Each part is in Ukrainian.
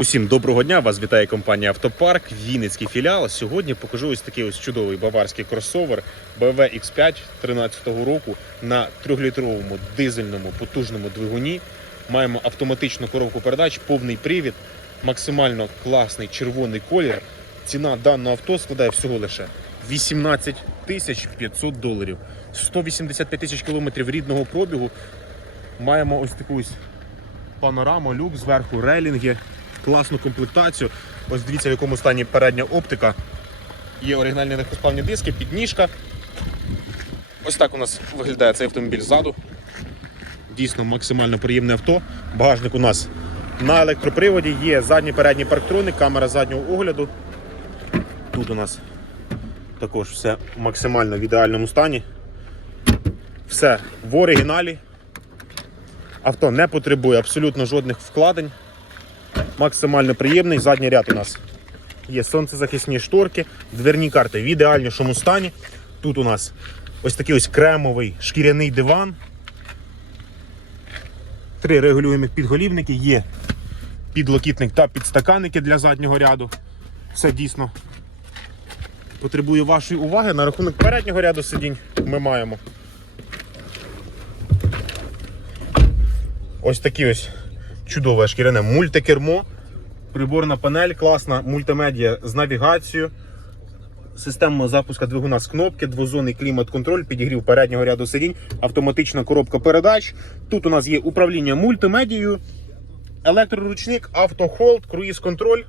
Усім доброго дня! Вас вітає компанія Автопарк, Вінницький філіал. Сьогодні покажу ось такий ось чудовий баварський кросовер BMW X5 13-го року на 3-літровому дизельному потужному двигуні. Маємо автоматичну коробку передач, повний привід, максимально класний червоний колір. Ціна даного авто складає всього лише 18 тисяч 500 доларів. 185 тисяч кілометрів рідного пробігу. Маємо ось таку ось панорама, люк, зверху релінги, класну комплектацію. Ось дивіться, в якому стані передня оптика. Є оригінальні легкосплавні диски, підніжка. Ось так у нас виглядає цей автомобіль ззаду. Дійсно максимально приємне авто. Багажник у нас на електроприводі, є задній передній парктроник, камера заднього огляду. Тут у нас також все максимально в ідеальному стані. Все в оригіналі. Авто не потребує абсолютно жодних вкладень. Максимально приємний. Задній ряд у нас є сонцезахисні шторки, дверні карти в ідеальнішому стані. Тут у нас ось такий ось кремовий шкіряний диван. Три регулюємих підголівники, є підлокітник та підстаканники для заднього ряду. Все дійсно потребує вашої уваги. На рахунок переднього ряду сидінь ми маємо Ось такі ось чудове шкіряне мультикермо, приборна панель, класна мультимедіа з навігацією, система запуска двигуна з кнопки, двозонний клімат-контроль, підігрів переднього ряду сидінь, автоматична коробка передач. Тут у нас є управління мультимедією, електроручник, автохолд, круїз-контроль.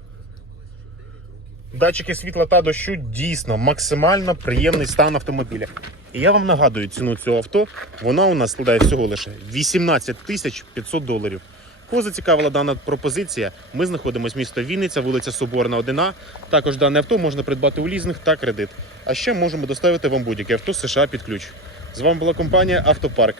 Датчики світла та дощу дійсно максимально приємний стан автомобіля. І я вам нагадую ціну цього авто. Вона у нас складає всього лише 18 тисяч 500 доларів. Кого зацікавила дана пропозиція, ми знаходимося місто Вінниця, вулиця Соборна, 1А. Також дане авто можна придбати у лізинг та кредит. А ще можемо доставити вам будь-яке авто США під ключ. З вами була компанія Автопарк.